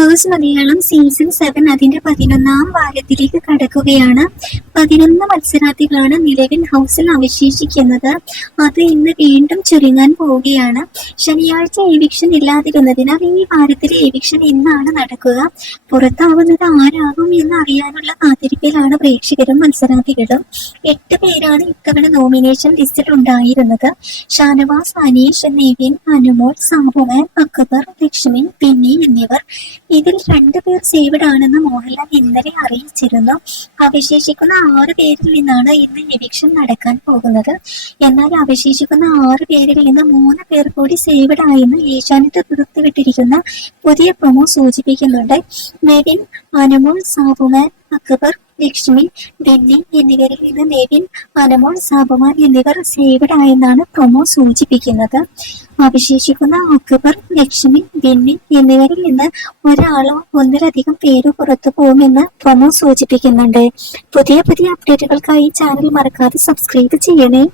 Purse Malayalam season seven അതിന്റെ പതിനൊന്നാം വാരത്തിലേക്ക് കടക്കുകയാണ്. പതിനൊന്ന് മത്സരാർത്ഥികളാണ് നിലവിൽ ഹൗസിൽ അവശേഷിക്കുന്നത്. അത് ഇന്ന് വീണ്ടും ചുരുങ്ങാൻ പോവുകയാണ്. ശനിയാഴ്ച എവിക്ഷൻ ഇല്ലാതിരുന്നതിനാൽ ഈ വാരത്തിലെ എവിക്ഷൻ ഇന്നാണ് നടക്കുക. പുറത്താവുന്നത് ആരാകും എന്ന് അറിയാനുള്ള കാത്തിരിപ്പിലാണ് പ്രേക്ഷകരും മത്സരാർത്ഥികളും. എട്ട് പേരാണ് ഇത്തവണ നോമിനേഷൻ ലിസ്റ്റിൽ ഉണ്ടായിരുന്നത്. ഷാനവാസ് അനീഷ് നിവിൻ അനുമോൾ സാബുമാൻ അക്ബർ ലക്ഷ്മി പിന്നി എന്നിവർ ഇതിൽ രണ്ടുപേർ സേവഡ് ആണെന്ന് മോഹൻലാൽ ഇന്നലെ അറിയിച്ചിരുന്നു. അവശേഷിക്കുന്ന ആറ് പേരിൽ നിന്നാണ് ഇന്ന് എവിക്ഷൻ നടക്കാൻ പോകുന്നത്. എന്നാൽ അവശേഷിക്കുന്ന ആറ് പേരിൽ നിന്ന് മൂന്ന് പേർ കൂടി സേവഡ് ആയെന്ന് ഏഷ്യാനെറ്റ് പുറത്തുവിട്ടിരിക്കുന്ന പുതിയ പ്രൊമോ സൂചിപ്പിക്കുന്നുണ്ട്. നെവിൻ അനുമോൾ സാബുമാൻ അക്ബർ ലക്ഷ്മി ദില്ലി എന്നിവരിൽ നിന്ന് നെവിൻ അനമോൾ സാബുമാൻ എന്നിവർ സേവഡ് ആയെന്നാണ് പ്രൊമോ സൂചിപ്പിക്കുന്നത്. അവശേഷിക്കുന്ന അക്ബർ ലക്ഷ്മി ദില്ലി എന്നിവരിൽ നിന്ന് ഒരാളോ ഒന്നിലധികം പേര് പുറത്തു പോകുമെന്ന് പ്രൊമോ സൂചിപ്പിക്കുന്നുണ്ട്. പുതിയ പുതിയ അപ്ഡേറ്റുകൾക്കായി ചാനൽ മറക്കാതെ സബ്സ്ക്രൈബ് ചെയ്യണേ.